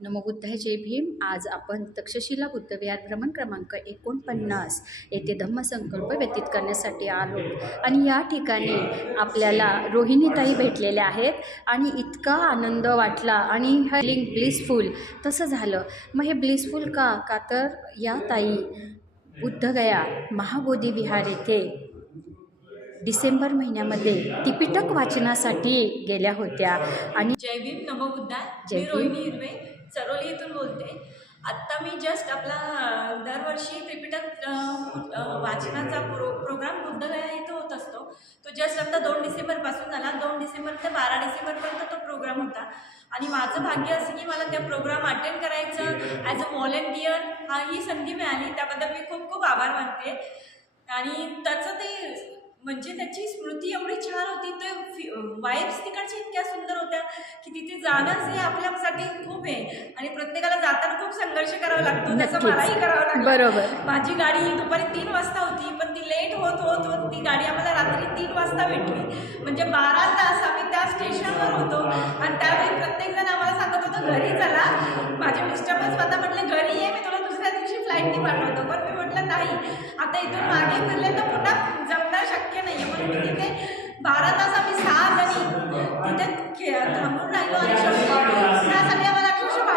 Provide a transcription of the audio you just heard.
नमो बुद्धाय जय भीम. आज आपण तक्षशिला बुद्धविहार भ्रमण क्रमांक 49 येथे धम्मसंकल्प व्यतीत करण्यासाठी आलो आणि या ठिकाणी आपल्याला रोहिणीताई भेटलेल्या आहेत आणि इतका आनंद वाटला आणि फीलिंग ब्लिसफुल तसं झालं. मग हे ब्लिसफुल का तर या ताई बुद्धगया महाबोधी विहार येथे डिसेंबर महिन्यामध्ये त्रिपिटक वाचनासाठी गेल्या होत्या. आणि जय भीम. नमो बुद्धाय. जय मी भीम. रोहिणी हिरवे चरोली इथून बोलते. आत्ता मी जस्ट आपला दरवर्षी त्रिपिटक वाचनाचा प्रोग्राम बुद्धगया इथं होत असतो. तो जस्ट आता 2 डिसेंबरपासून झाला. 2 डिसेंबर ते 12 डिसेंबरपर्यंत तो प्रोग्राम होता आणि माझं भाग्य असं की मला त्या प्रोग्राम अटेंड करायचं ॲज अ व्हॉलेंटियर ही संधी मिळाली. त्याबद्दल मी खूप खूप आभार मानते. आणि त्याचं ते म्हणजे त्याची स्मृती एवढी छान होती. ते वाईब्स तिकडच्या इतक्या सुंदर होत्या की तिथे जाणंच हे आपल्यासाठी खूप आहे आणि प्रत्येकाला जाताना खूप संघर्ष करावा लागतो. तसं मलाही करावं लागलं. बरोबर. माझी गाडी दुपारी 3 वाजता होती, पण ती लेट होत ती गाडी आम्हाला रात्री 3 वाजता भेटली. म्हणजे 12 तास आम्ही त्या स्टेशनवर होतो आणि त्यावेळी प्रत्येकजण आम्हाला सांगत होतं घरी चला. माझे मिस्टर पण स्वतः म्हटले घरी ये, मी तुला दुसऱ्या दिवशी फ्लाईटने पाठवतो. पण मी म्हटलं नाही, आता इथून मागे फिरले तर पुन्हा जमणं शक्य नाही आहे. म्हणून मी तिथे 12 तास आम्ही 6 जणी तिथे